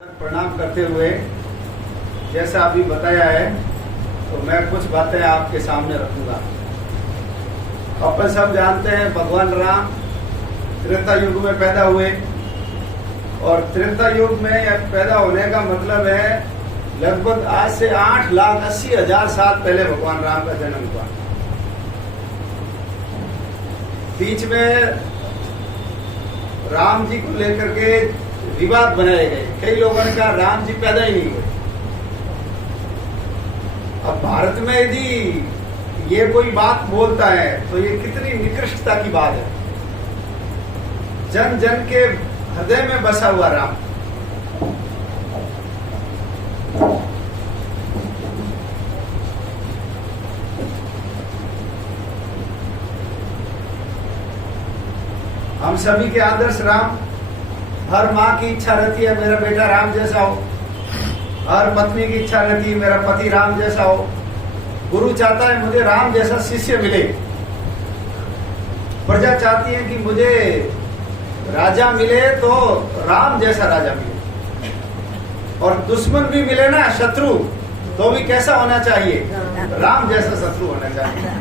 प्रणाम करते हुए जैसा अभी बताया है तो मैं कुछ बातें आपके सामने रखूंगा। अपन सब जानते हैं भगवान राम त्रेता युग में पैदा हुए और त्रेता युग में पैदा होने का मतलब है लगभग आज से 8,80,000 साल पहले भगवान राम का जन्म हुआ। बीच में राम जी को लेकर के विवाद बनाए गए। कई लोगों ने कहा राम जी पैदा ही नहीं हुए। अब भारत में यदि ये कोई बात बोलता है तो ये कितनी निकृष्टता की बात है। जन जन के हृदय में बसा हुआ राम। हम सभी के आदर्श राम। हर माँ की इच्छा रहती है मेरा बेटा राम जैसा हो। हर पत्नी की इच्छा रहती है मेरा पति राम जैसा हो। गुरु चाहता है मुझे राम जैसा शिष्य मिले। प्रजा चाहती है कि मुझे राजा मिले तो राम जैसा राजा मिले। और दुश्मन भी मिले ना, शत्रु, तो भी कैसा होना चाहिए? राम जैसा शत्रु होना चाहिए,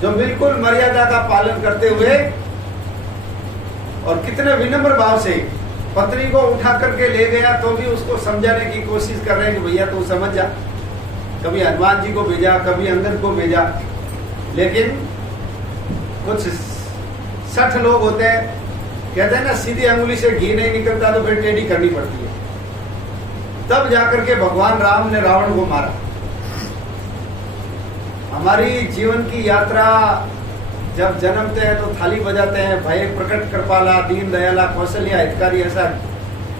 जो बिल्कुल मर्यादा का पालन करते हुए और कितने विनम्र भाव से पत्नी को उठा करके ले गया तो भी उसको समझाने की कोशिश कर रहे हैं कि भैया तू समझ जा। कभी हनुमान जी को भेजा, कभी अंगद को भेजा, लेकिन कुछ सठ लोग होते हैं, कहते हैं ना सीधी अंगुली से घी नहीं निकलता तो फिर टेढ़ी करनी पड़ती है। तब जाकर के भगवान राम ने रावण को मारा। हमारी जीवन की यात्रा जब जन्मते हैं तो थाली बजाते हैं, भय प्रकट कृपाला दीन दयाला कौशल्या हितकारी, ऐसा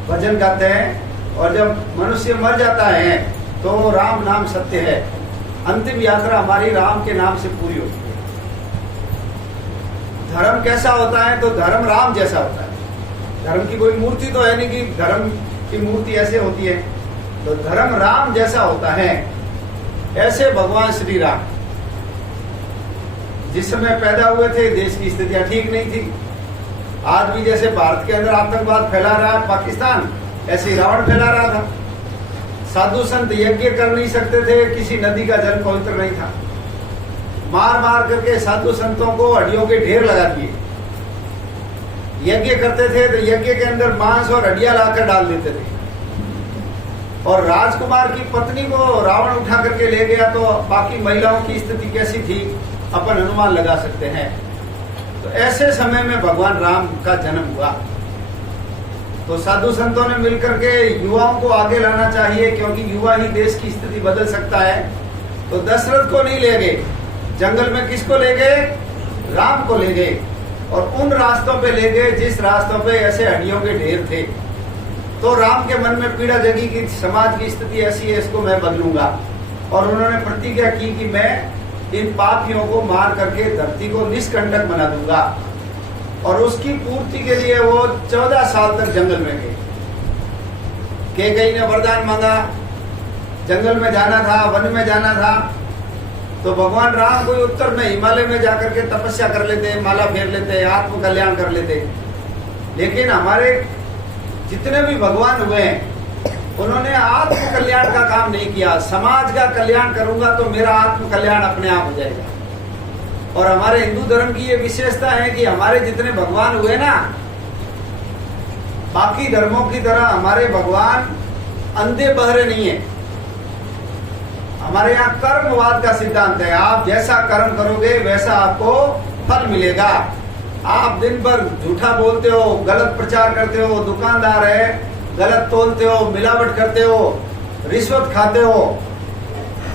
भजन गाते हैं। और जब मनुष्य मर जाता है तो राम नाम सत्य है। अंतिम यात्रा हमारी राम के नाम से पूरी होती है। धर्म कैसा होता है? तो धर्म राम जैसा होता है। धर्म की कोई मूर्ति तो है नहीं कि धर्म की मूर्ति ऐसे होती है, तो धर्म राम जैसा होता है। ऐसे भगवान श्री राम जिस समय पैदा हुए थे देश की स्थितियां ठीक नहीं थी। आज भी जैसे भारत के अंदर आतंकवाद फैला रहा है पाकिस्तान, ऐसे रावण फैला रहा था। साधु संत यज्ञ कर नहीं सकते थे, किसी नदी का जल पवित्र नहीं था। मार मार करके साधु संतों को हड्डियों के ढेर लगा दिए। यज्ञ करते थे तो यज्ञ के अंदर मांस और हड्डियां लाकर डाल देते थे। और राजकुमार की पत्नी को रावण उठा करके ले गया तो बाकी महिलाओं की स्थिति कैसी थी अपन अनुमान लगा सकते हैं। तो ऐसे समय में भगवान राम का जन्म हुआ। तो साधु संतों ने मिलकर के युवाओं को आगे लाना चाहिए, क्योंकि युवा ही देश की स्थिति बदल सकता है। तो दशरथ को नहीं ले गए, जंगल में किसको ले गए? राम को ले गए। और उन रास्तों पे ले गए जिस रास्तों पे ऐसे हड्डियों के ढेर थे। तो राम के मन में पीड़ा जगी कि समाज की स्थिति ऐसी है, इसको मैं बदलूंगा। और उन्होंने प्रतिज्ञा की कि मैं इन पापियों को मार करके धरती को निष्कंटक बना दूंगा। और उसकी पूर्ति के लिए वो 14 साल तक जंगल में गए। कैकेयी ने वरदान मांगा, जंगल में जाना था, वन में जाना था। तो भगवान राम कोई उत्तर में हिमालय में जाकर के तपस्या कर लेते, माला फेर लेते, आत्म कल्याण कर लेते। लेकिन हमारे जितने भी भगवान हुए हैं उन्होंने आत्म कल्याण का काम नहीं किया। समाज का कल्याण करूंगा तो मेरा आत्म कल्याण अपने आप हो जाएगा। और हमारे हिंदू धर्म की ये विशेषता है कि हमारे जितने भगवान हुए ना, बाकी धर्मों की तरह हमारे भगवान अंधे बहरे नहीं है। हमारे यहाँ कर्मवाद का सिद्धांत है। आप जैसा कर्म करोगे वैसा आपको फल मिलेगा। आप दिन भर झूठा बोलते हो, गलत प्रचार करते हो, दुकानदार है गलत तोलते हो, मिलावट करते हो, रिश्वत खाते हो,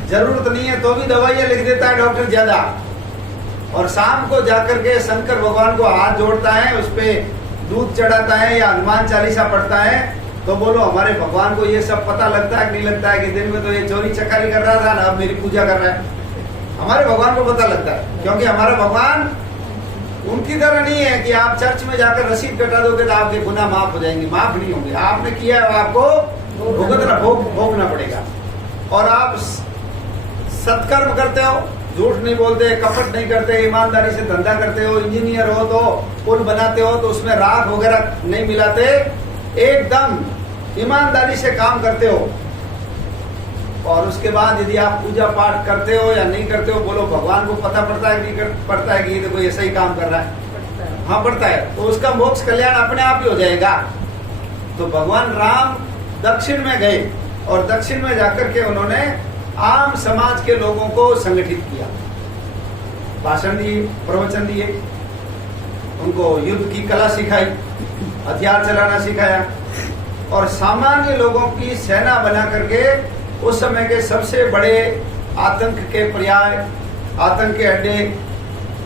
जरूरत नहीं है तो भी दवाइयां लिख देता है डॉक्टर ज्यादा। और शाम को जाकर के शंकर भगवान को हाथ जोड़ता है, उस पे दूध चढ़ाता है या हनुमान चालीसा पढ़ता है। तो बोलो हमारे भगवान को ये सब पता लगता है कि नहीं लगता है कि दिन में तो ये चोरी चकारी कर रहा था ना, अब मेरी पूजा कर रहा है। हमारे भगवान को पता लगता है, क्योंकि हमारा भगवान उनकी तरह नहीं है कि आप चर्च में जाकर रसीद कटा दोगे तो आपके गुनाह माफ हो जाएंगे। माफ नहीं होंगे। आपने किया है आपको भोगना पड़ेगा। और आप सत्कर्म करते हो, झूठ नहीं बोलते, कपट नहीं करते, ईमानदारी से धंधा करते हो, इंजीनियर हो तो पुल बनाते हो तो उसमें राख वगैरह नहीं मिलाते, एकदम ईमानदारी से काम करते हो, और उसके बाद यदि आप पूजा पाठ करते हो या नहीं करते हो, बोलो भगवान को पता पड़ता है कि नहीं पड़ता है कि ये देखो ऐसा ही काम कर रहा है, हाँ पड़ता है, तो उसका मोक्ष कल्याण अपने आप ही हो जाएगा। तो भगवान राम दक्षिण में गए और दक्षिण में जाकर के उन्होंने आम समाज के लोगों को संगठित किया, भाषण दिए, प्रवचन दिए, उनको युद्ध की कला सिखाई, हथियार चलाना सिखाया, और सामान्य लोगों की सेना बना करके उस समय के सबसे बड़े आतंक के पर्याय, आतंक के अड्डे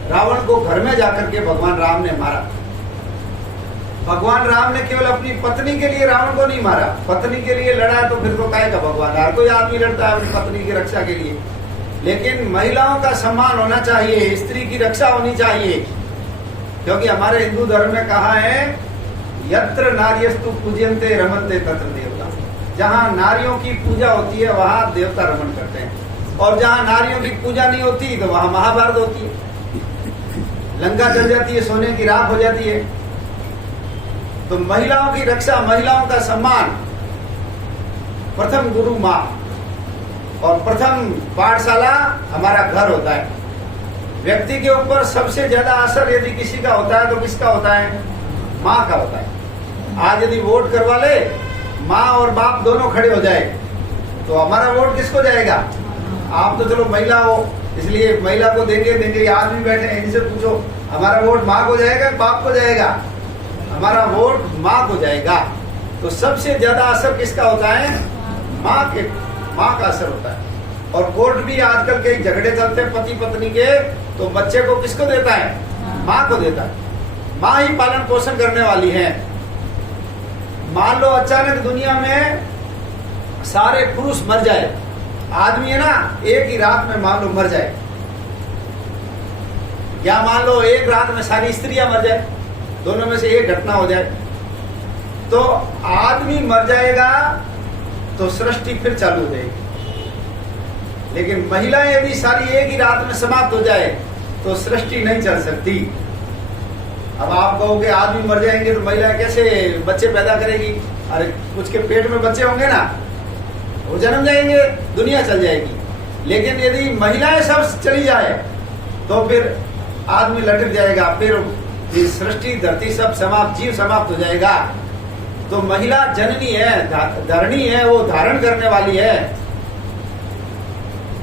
रावण को घर में जाकर के भगवान राम ने मारा। भगवान राम ने केवल अपनी पत्नी के लिए रावण को नहीं मारा, पत्नी के लिए लड़ा तो फिर तो काहे का भगवान, हर कोई आदमी लड़ता है अपनी पत्नी की रक्षा के लिए, लेकिन महिलाओं का सम्मान होना चाहिए, स्त्री की रक्षा होनी चाहिए, क्योंकि हमारे हिंदू धर्म में कहा है यत्र नार्यस्तु पूज्यन्ते रमन्ते तत्र देवता, जहाँ नारियों की पूजा होती है वहाँ देवता रमन करते हैं, और जहाँ नारियों की पूजा नहीं होती तो वहाँ महाभारत होती है, लंका जल जाती है, सोने की राख हो जाती है। तो महिलाओं की रक्षा, महिलाओं का सम्मान, प्रथम गुरु माँ और प्रथम पाठशाला हमारा घर होता है। व्यक्ति के ऊपर सबसे ज्यादा असर यदि किसी का होता है तो किसका होता है? माँ का होता है। आज यदि वोट करवा ले, माँ और बाप दोनों खड़े हो जाए तो हमारा वोट किसको जाएगा? आप तो चलो महिला हो इसलिए महिला को देंगे, आदमी बैठे हैं इनसे पूछो हमारा वोट माँ को जाएगा बाप को जाएगा? हमारा वोट माँ को जाएगा। तो सबसे ज्यादा असर किसका होता है? माँ का असर होता है। और कोर्ट भी आजकल के झगड़े चलते हैं पति पत्नी के, तो बच्चे को किसको देता है? माँ को देता है। माँ ही पालन पोषण करने वाली है। मान लो अचानक दुनिया में सारे पुरुष मर जाए, आदमी है ना, एक ही रात में मान लो मर जाए, या मान लो एक रात में सारी स्त्रियां मर जाए, दोनों में से एक घटना हो जाए, तो आदमी मर जाएगा तो सृष्टि फिर चालू हो जाएगी। लेकिन महिलाएं यदि सारी एक ही रात में समाप्त हो जाए तो सृष्टि नहीं चल सकती। अब आप कहोगे आदमी मर जाएंगे तो महिलाएं कैसे बच्चे पैदा करेगी? अरे उसके पेट में बच्चे होंगे ना, वो जन्म जाएंगे, दुनिया चल जाएगी। लेकिन यदि महिलाएं सब चली जाए तो फिर आदमी लटक जाएगा, फिर सृष्टि धरती सब समाप्त, जीव समाप्त हो जाएगा। तो महिला जननी है, धरणी है, वो धारण करने वाली है।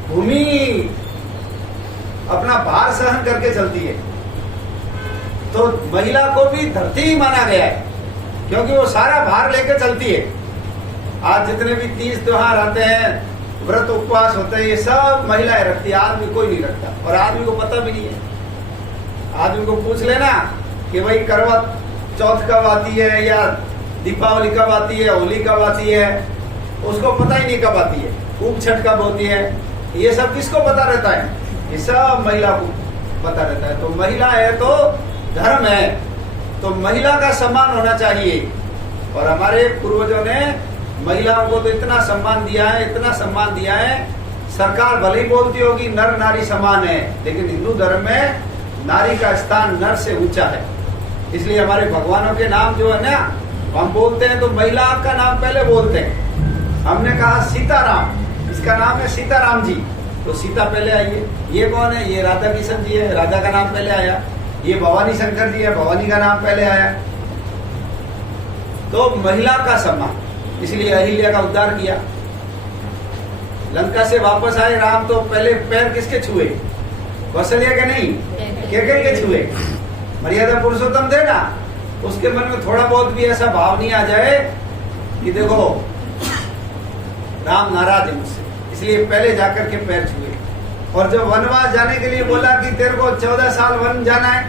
भूमि अपना भार सहन करके चलती है, तो महिला को भी धरती ही माना गया है, क्योंकि वो सारा भार लेकर चलती है। आज जितने भी तीज त्योहार आते हैं, व्रत उपवास होते हैं, ये सब महिलाएं रखती है, आदमी कोई नहीं रखता, और आदमी को पता भी नहीं है। आदमी को पूछ लेना कि भाई करवा चौथ कब आती है, या दीपावली कब आती है, होली कब आती है, उसको पता ही नहीं कब आती है। ऊप छठ कब होती है, ये सब किसको पता रहता है? ये सब महिला को पता रहता है। तो महिला है तो धर्म है, तो महिला का सम्मान होना चाहिए। और हमारे पूर्वजों ने महिलाओं को तो इतना सम्मान दिया है, इतना सम्मान दिया है। सरकार भले ही बोलती होगी नर नारी समान है, लेकिन हिंदू धर्म में नारी का स्थान नर से ऊंचा है। इसलिए हमारे भगवानों के नाम जो है ना, हम बोलते हैं तो महिला का नाम पहले बोलते हैं। हमने कहा सीताराम, इसका नाम है सीताराम जी, तो सीता पहले आई है। ये कौन है? ये राधा किशन जी है, राधा का नाम पहले आया। ये भवानी शंकर जी है, भवानी का नाम पहले आया। तो महिला का सम्मान, इसलिए अहिल्या का उद्धार किया। लंका से वापस आए राम, तो पहले पैर किसके छुए? कौशल्या के नहीं, के छुए? मर्यादा पुरुषोत्तम थे ना, उसके मन में थोड़ा बहुत भी ऐसा भाव नहीं आ जाए कि देखो राम नाराज है मुझसे, इसलिए पहले जाकर के पैर छुए। और जब वनवास जाने के लिए बोला कि तेरे को 14 साल वन जाना है,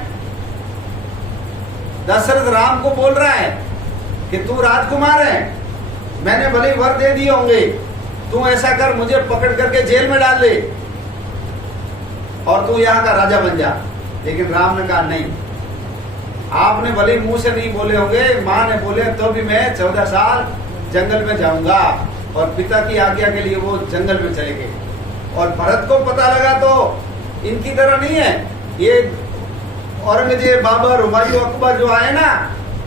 दशरथ राम को बोल रहा है कि तू राजकुमार है, मैंने भले वर दे दिए होंगे, तू ऐसा कर मुझे पकड़ करके जेल में डाल दे और तू यहाँ का राजा बन जा। लेकिन राम ने कहा नहीं, आपने भले मुंह से नहीं बोले होंगे, माँ ने बोले तो भी मैं 14 साल जंगल में जाऊंगा। और पिता की आज्ञा के लिए वो जंगल में चले गए। और भरत को पता लगा तो इनकी तरह नहीं है, ये औरंगजेब, बाबर, हुमायूं, अकबर जो आए ना,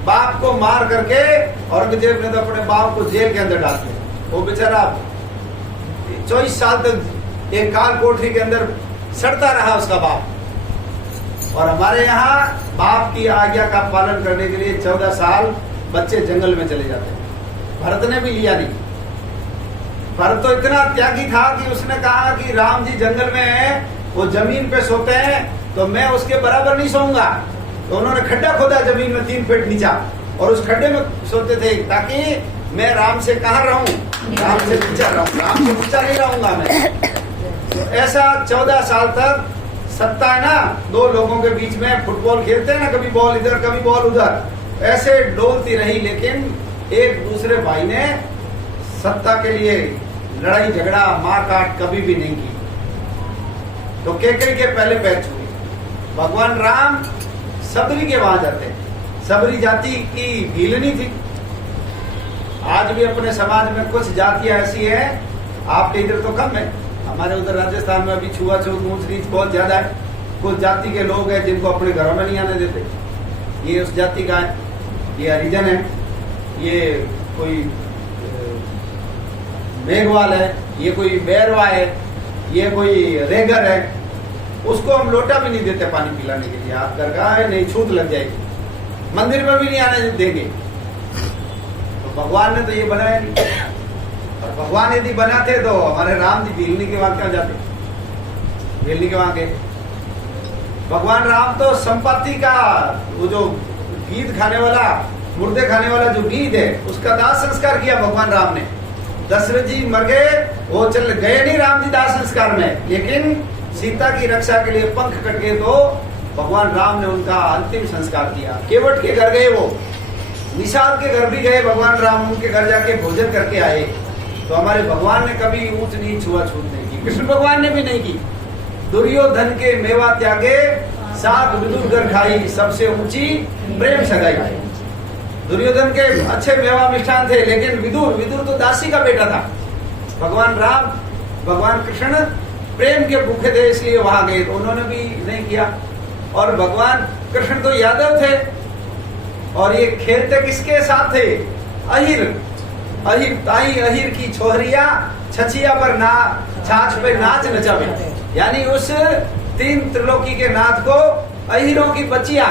बाप को मार करके औरंगजेब ने तो अपने बाप को जेल के अंदर डाल दिया। वो बेचारा 24 साल तक एक काल कोठरी के अंदर सड़ता रहा उसका बाप। और हमारे यहाँ बाप की आज्ञा का पालन करने के लिए 14 साल बच्चे जंगल में चले जाते हैं। भरत ने भी लिया नहीं। भरत तो इतना त्यागी था कि उसने कहा कि राम जी जंगल में है, वो जमीन पे सोते हैं तो मैं उसके बराबर नहीं सोऊंगा। तो उन्होंने खड्डा खोदा जमीन में 3 फीट नीचा और उस खड्डे में सोते थे ताकि मैं राम से कहाँ रहूं, राम से नीचा रहूं, राम से नीचा नहीं रहूंगा मैं। तो ऐसा 14 साल तक सत्ता है ना, 2 लोगों के बीच में फुटबॉल खेलते हैं ना, कभी बॉल इधर कभी बॉल उधर, ऐसे डोलती रही। लेकिन एक दूसरे भाई ने सत्ता के लिए लड़ाई झगड़ा मार काट कभी भी नहीं की। तो केकई के पहले पैर छुए। भगवान राम सबरी के वहां जाते। सबरी जाति की भीलनी थी। आज भी अपने समाज में कुछ जातियां ऐसी है, आपके इधर तो कम है, हमारे उधर राजस्थान में अभी छुआछूत ऊंच नीच बहुत ज्यादा है। कुछ जाति के लोग हैं जिनको अपने घरों में नहीं आने देते। ये उस जाति का है, ये हरिजन है, ये कोई मेघवाल है, ये कोई बैरवा है, ये कोई रेगर है, उसको हम लोटा भी नहीं देते पानी पिलाने के लिए। हाथ कर का है नहीं, छूत लग जाएगी, मंदिर में भी नहीं आने देंगे। तो भगवान ने तो ये बनाया नहीं। और भगवान यदि बनाते तो हमारे राम जी भीलनी के वहां क्यों जाते? भीलनी के वहां गए। भगवान राम तो संपत्ति का वो जो गीद खाने वाला, मुर्दे खाने वाला जो गीद है, उसका दाह संस्कार किया भगवान राम ने। दशरथ जी मर गए, वो चल गए नहीं राम जी दाह संस्कार में, लेकिन सीता की रक्षा के लिए पंख कट गए तो भगवान राम ने उनका अंतिम संस्कार किया। केवट के घर गए, वो निषाद के घर भी गए भगवान राम, उनके घर जाके भोजन करके आए। तो हमारे भगवान ने कभी ऊंच नीच छुआछूत नहीं की, कृष्ण भगवान ने भी नहीं की। दुर्योधन के मेवा त्यागे, सात विदुर घर खाई, सबसे ऊंची प्रेम सगाई। दुर्योधन के अच्छे मेवा मिष्ठान थे, लेकिन विदुर तो दासी का बेटा था। भगवान राम, भगवान कृष्ण प्रेम के भूखे थे, इसलिए वहां गए, तो उन्होंने भी नहीं किया। और भगवान कृष्ण तो यादव थे, और ये खेलते किसके साथ थे? अहिर ताई अहिर की छोहरिया, छछिया पर ना छाछ पे नाच नचावे। यानी उस 3 त्रिलोकी के नाथ को अहिरों की बच्चिया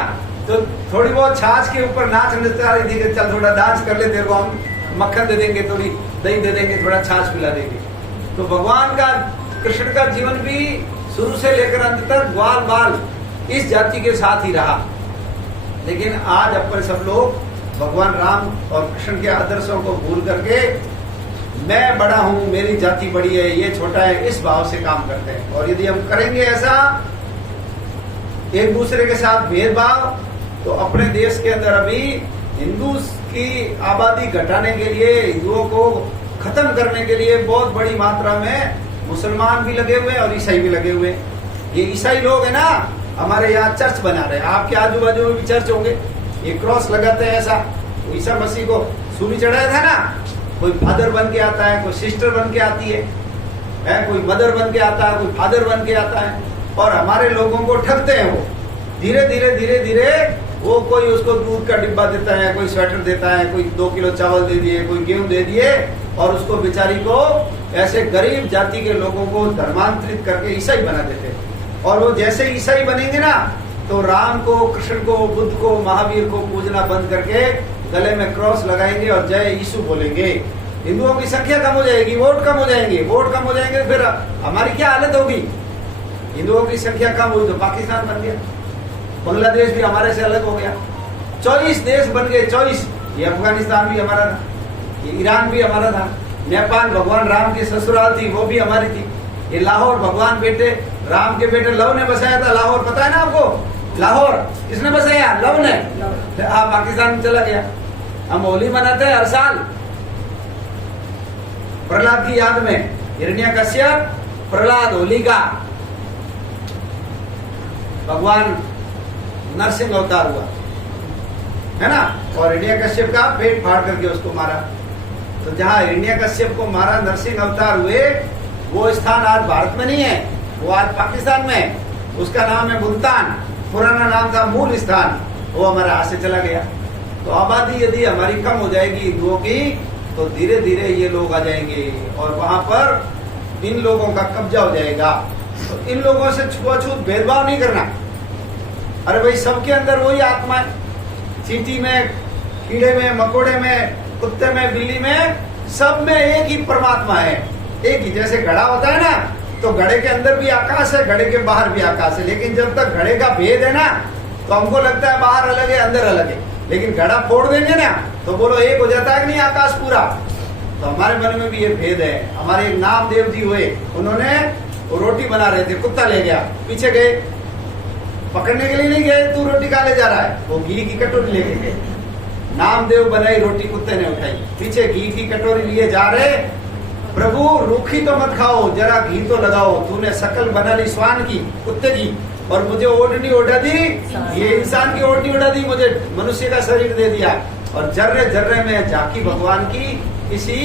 तो थोड़ी बहुत छाछ के ऊपर नाच नचा रही थी कि चल थोड़ा डांस कर ले, तेरे को हम मक्खन दे देंगे, थोड़ी दही दे देंगे, थोड़ा छाछ पिला देंगे। तो भगवान का, कृष्ण का जीवन भी शुरू से लेकर अंत तक ग्वाल बाल इस जाति के साथ ही रहा। लेकिन आज अपन सब लोग भगवान राम और कृष्ण के आदर्शों को भूल करके मैं बड़ा हूं, मेरी जाति बड़ी है, ये छोटा है, इस भाव से काम करते हैं। और यदि हम करेंगे ऐसा एक दूसरे के साथ भेदभाव, तो अपने देश के अंदर अभी हिंदू की आबादी घटाने के लिए, हिंदुओं को खत्म करने के लिए बहुत बड़ी मात्रा में मुसलमान भी लगे हुए और ईसाई भी लगे हुए। ये ईसाई लोग है ना, हमारे यहाँ चर्च बना रहे हैं, आपके आजू बाजू में भी चर्च होंगे, ये क्रॉस लगाते हैं ऐसा। तो ईसा मसीह को सूली चढ़ाया था ना, कोई फादर बन के आता है, कोई सिस्टर बन के आती है, कोई मदर बन के आता है, कोई फादर बन के आता है, और हमारे लोगों को ठगते हैं। वो धीरे धीरे वो कोई उसको दूध का डिब्बा देता है, कोई स्वेटर देता है, कोई 2 किलो चावल दे दिए, कोई गेहूं दे दिए, और उसको बेचारी को ऐसे गरीब जाति के लोगों को धर्मांतरित करके ईसाई बना देते। और वो जैसे ईसाई बनेंगे ना, तो राम को, कृष्ण को, बुद्ध को, महावीर को पूजना बंद करके गले में क्रॉस लगाएंगे और जय यीशु बोलेंगे। हिंदुओं की संख्या कम हो जाएगी, वोट कम हो जाएंगे, फिर हमारी क्या हालत होगी? हिंदुओं की संख्या कम हुई तो पाकिस्तान बन गया, बांग्लादेश भी हमारे से अलग हो गया, 24 देश बन गए, 24। ये अफगानिस्तान भी हमारा था, ये ईरान भी हमारा था, नेपाल भगवान राम की ससुराल थी, वो भी हमारी थी। ये लाहौर भगवान बेटे राम के बेटे लव ने बसाया था। लाहौर पता है ना आपको? लाहौर किसने बसाया? लव ने। पाकिस्तान में चला गया। हम होली मनाते हैं हर साल प्रहलाद की याद में। हिरण्यकश्यप, प्रहलाद, होलिका, भगवान नरसिंह अवतार हुआ है ना, और हिरण्यकश्यप का पेट फाड़ करके उसको मारा। तो जहाँ हिरण्यकश्यप को मारा, नरसिंह अवतार हुए, वो स्थान आज भारत में नहीं है, वो आज पाकिस्तान में है। उसका नाम है मुल्तान, पुराना नाम था मूल स्थान, वो हमारे हाथ से चला गया। तो आबादी यदि हमारी कम हो जाएगी हिंदुओं की, तो धीरे धीरे ये लोग आ जाएंगे और वहां पर इन लोगों का कब्जा हो जाएगा। तो इन लोगों से छुआछूत भेदभाव नहीं करना। अरे भाई, सबके अंदर वही आत्मा है। चींटी में, कीड़े में, मकोड़े में, कुत्ते में, बिल्ली में, सब में एक ही परमात्मा है, एक ही। जैसे घड़ा होता है ना, तो घड़े के अंदर भी आकाश है, घड़े के बाहर भी आकाश है। लेकिन जब तक घड़े का भेद है ना, तो हमको लगता है बाहर अलग है, अंदर अलग है। लेकिन घड़ा फोड़ देंगे ना, तो बोलो एक हो जाता है कि नहीं आकाश पूरा। तो हमारे मन में भी ये भेद है। हमारे एक नामदेव जी हुए, उन्होंने वो रोटी बना रहे थे, कुत्ता ले गया, पीछे गए, पकड़ने के लिए नहीं गए, तू रोटी कहाँ ले जा रहा है, वो घी की कटोरी लेके गए। नामदेव बनाई रोटी, कुत्ते ने उठाई, पीछे घी की कटोरी लिए जा रहे। प्रभु रूखी तो मत खाओ, जरा घी तो लगाओ, तूने शकल बना ली स्वान की, कुत्ते की, और मुझे ओढ़नी ओढ़ा दी, ये इंसान की ओढ़नी ओढ़ा दी, मुझे मनुष्य का शरीर दे दिया। और जर्रे जर्रे में झांकी भगवान की किसी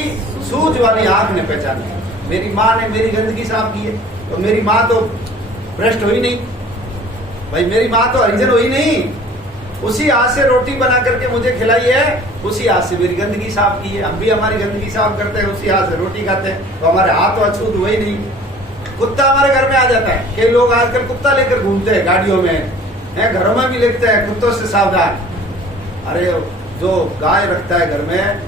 सूझ वाली आंख ने पहचानी। मेरी माँ ने मेरी गंदगी साफ की है, तो मेरी माँ तो भ्रष्ट हुई नहीं भाई, मेरी माँ तो हरिजन हुई नहीं। उसी हाथ से रोटी बना करके मुझे खिलाई है, उसी हाथ से मेरी गंदगी साफ की है। हम भी हमारी गंदगी साफ करते हैं, उसी हाथ से रोटी खाते हैं, तो हमारे हाथ तो अछूत हुए ही नहीं। कुत्ता हमारे घर में आ जाता है, कई लोग आजकल कुत्ता लेकर घूमते हैं गाड़ियों में, घरों में भी लिखते हैं कुत्तों से सावधान। अरे जो गाय रखता है घर में,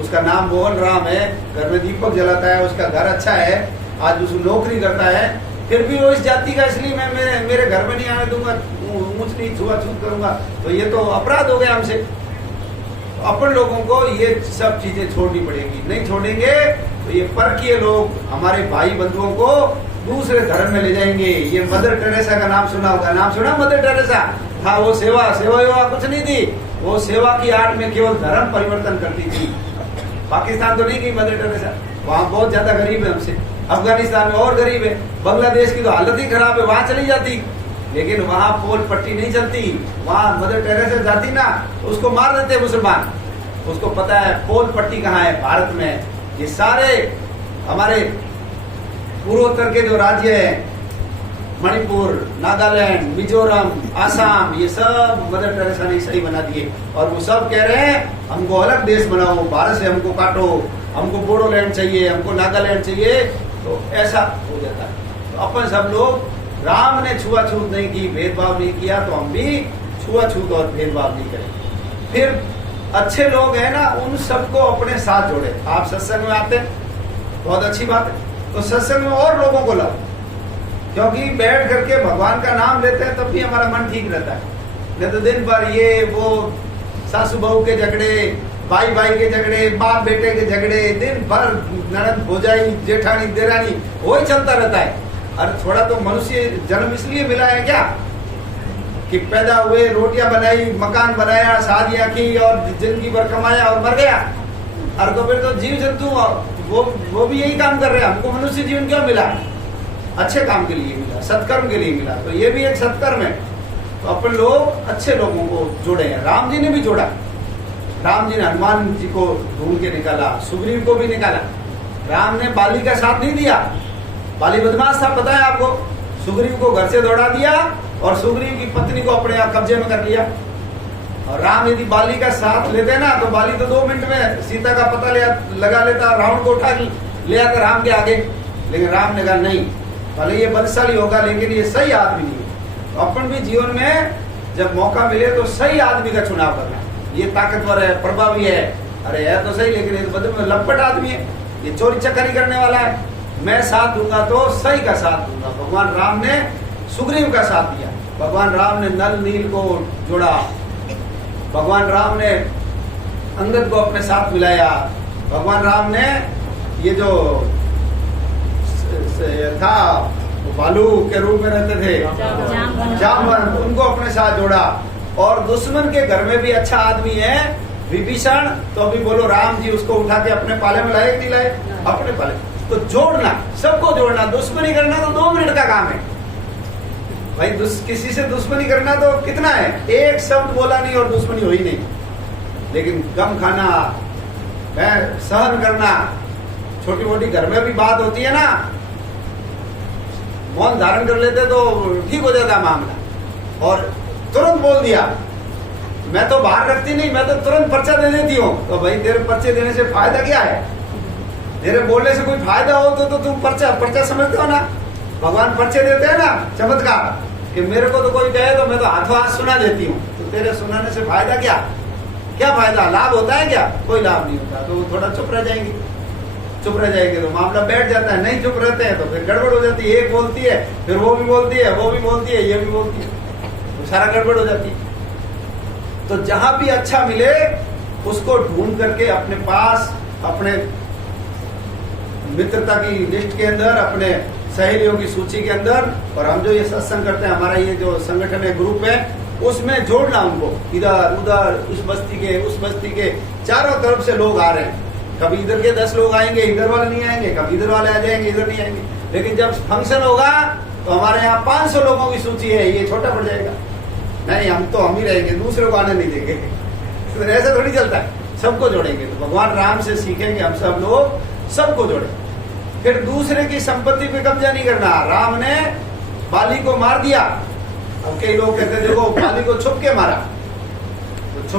उसका नाम मोहन राम है, घर में दीपक जलाता है, उसका घर अच्छा है, आज उसको नौकरी करता है, फिर भी वो इस जाति का, इसलिए मैं मेरे घर में नहीं आने दूंगा, ऊंच नीच छुआछूत करूंगा, तो ये तो अपराध हो गया हमसे। तो अपन लोगों को ये सब चीजें छोड़नी पड़ेगी। नहीं छोड़ेंगे तो ये परकीय लोग हमारे भाई बंधुओं को दूसरे धर्म में ले जाएंगे। ये मदर टेरेसा का नाम सुना होगा, नाम सुना मदर टेरेसा? हाँ, वो सेवा कुछ नहीं थी, वो सेवा की आड़ में केवल धर्म परिवर्तन करती थी। पाकिस्तान तो नहीं गई मदर टेरेसा, वहाँ बहुत ज्यादा गरीब है हमसे। अफगानिस्तान में और गरीब है, बांग्लादेश की तो हालत ही खराब है, वहां चली जाती, लेकिन वहां पोल पट्टी नहीं चलती। वहां मदर टेरेसा जाती ना, उसको मार देते मुसलमान। उसको पता है पोल पट्टी कहाँ है, भारत में। ये सारे हमारे पूर्वोत्तर के जो राज्य है, मणिपुर, नागालैंड, मिजोरम, आसाम, ये सब मदर टेरेसा ने सही बना दिए। और वो सब कह रहे हैं हमको अलग देश बनाओ, भारत से हमको काटो, हमको बोडोलैंड चाहिए, हमको नागालैंड चाहिए, तो ऐसा हो जाता है। तो अपन सब लोग, राम ने छुआछूत नहीं की, भेदभाव नहीं किया, तो हम भी छुआछूत और भेदभाव नहीं करें। फिर अच्छे लोग हैं ना, उन सबको अपने साथ जोड़े। आप सत्संग में आते हैं, बहुत अच्छी बात है, तो सत्संग में और लोगों को लाओ, क्योंकि बैठ करके भगवान का नाम लेते हैं तब भी हमारा मन ठीक रहता है। नहीं तो दिन भर ये वो सासू बहू के झगड़े, भाई भाई के झगड़े, बाप बेटे के झगड़े, दिन भर ननद भौजाई, जेठानी, देरानी, वही चलता रहता है। अरे थोड़ा तो मनुष्य जन्म इसलिए मिला है क्या कि पैदा हुए, रोटियां बनाई, मकान बनाया, शादियां की और जिंदगी भर कमाया और मर गया। अरे तो फिर तो जीव जंतु वो भी यही काम कर रहे हैं। हमको मनुष्य जीवन क्यों मिला? अच्छे काम के लिए मिला, सत्कर्म के लिए मिला, तो ये भी एक सत्कर्म है। तो अपन लोग अच्छे लोगों को जोड़े हैं। राम जी ने भी जोड़ा, राम जी ने हनुमान जी को ढूंढ के निकाला, सुग्रीव को भी निकाला। राम ने बाली का साथ नहीं दिया, बाली बदमाश था, पता है आपको। सुग्रीव को घर से दौड़ा दिया और सुग्रीव की पत्नी को अपने आप कब्जे में कर लिया। और राम यदि बाली का साथ लेते ना, तो बाली तो 2 मिनट में सीता का पता लगा लेता, रावण को उठा ले आता राम के आगे। लेकिन राम ने कहा नहीं, भले ये बलशाली होगा लेकिन ये सही आदमी नहीं है। तो अपन भी जीवन में जब मौका मिले तो सही आदमी का चुनाव करना। ये ताकतवर है, प्रभावी है, अरे है तो सही, लेकिन ये बदल में लपट आदमी है, ये चोरी चकारी करने वाला है, मैं साथ दूंगा तो सही का साथ दूंगा। भगवान राम ने सुग्रीव का साथ दिया, भगवान राम ने नल नील को जोड़ा, भगवान राम ने अंगद को अपने साथ मिलाया, भगवान राम ने ये जो था भालू के रूप में रहते थे जामवंत, उनको अपने साथ जोड़ा। और दुश्मन के घर में भी अच्छा आदमी है विभीषण, तो अभी बोलो राम जी उसको उठा के अपने पाले में लाए नहीं लाए? अपने पाले। तो जोड़ना, सबको जोड़ना। दुश्मनी करना तो 2 मिनट का काम है भाई। किसी से दुश्मनी करना तो कितना है, एक शब्द बोला नहीं और दुश्मनी हुई नहीं। लेकिन गम खाना, सहन करना, छोटी मोटी घर में भी बात होती है ना, मौन धारण कर लेते तो ठीक हो जाता मामला। और तुरंत बोल दिया, मैं तो बाहर रखती नहीं, मैं तो तुरंत पर्चा दे देती हूँ। तो भाई तेरे पर्चे देने से फायदा क्या है? तेरे बोलने से कोई फायदा हो तो तुम पर्चा समझते हो ना। भगवान पर्चे देते हैं ना, चमत्कार, कि मेरे को तो कोई कहे तो मैं तो हाथों हाथ सुना देती हूँ। तो तेरे सुनाने से फायदा क्या? क्या फायदा? लाभ होता है क्या? कोई लाभ नहीं होता। तो वो थोड़ा चुप रह जाएंगे, चुप रह जाएंगे तो मामला बैठ जाता है। नहीं चुप रहते हैं तो फिर गड़बड़ हो जाती है। एक बोलती है, फिर वो भी बोलती है, वो भी बोलती है, ये भी बोलती है, तो सारा गड़बड़ हो जाती है। तो जहां भी अच्छा मिले उसको ढूंढ करके अपने पास, अपने मित्रता की लिस्ट के अंदर, अपने सहेलियों की सूची के अंदर, और हम जो ये सत्संग करते हैं, हमारा ये जो संगठन है, ग्रुप है, उसमें जोड़ना उनको। इधर उधर, उस बस्ती के, उस बस्ती के, चारों तरफ से लोग आ रहे हैं। कभी इधर के 10 लोग आएंगे, इधर वाले नहीं आएंगे, कभी इधर वाले आ जाएंगे, इधर नहीं आएंगे। लेकिन जब फंक्शन होगा तो हमारे यहाँ 500 लोगों की सूची है, ये छोटा पड़ जाएगा। नहीं, हम ही रहेंगे, दूसरे को आने नहीं देंगे। तो ऐसा थोड़ी चलता है, सबको जोड़ेंगे। तो भगवान राम से सीखेंगे हम सब लोग, सबको जोड़े। फिर दूसरे की संपत्ति पे कब्जा नहीं करना। राम ने बाली को मार दिया। अब कई लोग कहते देखो बाली को छुप के मारा,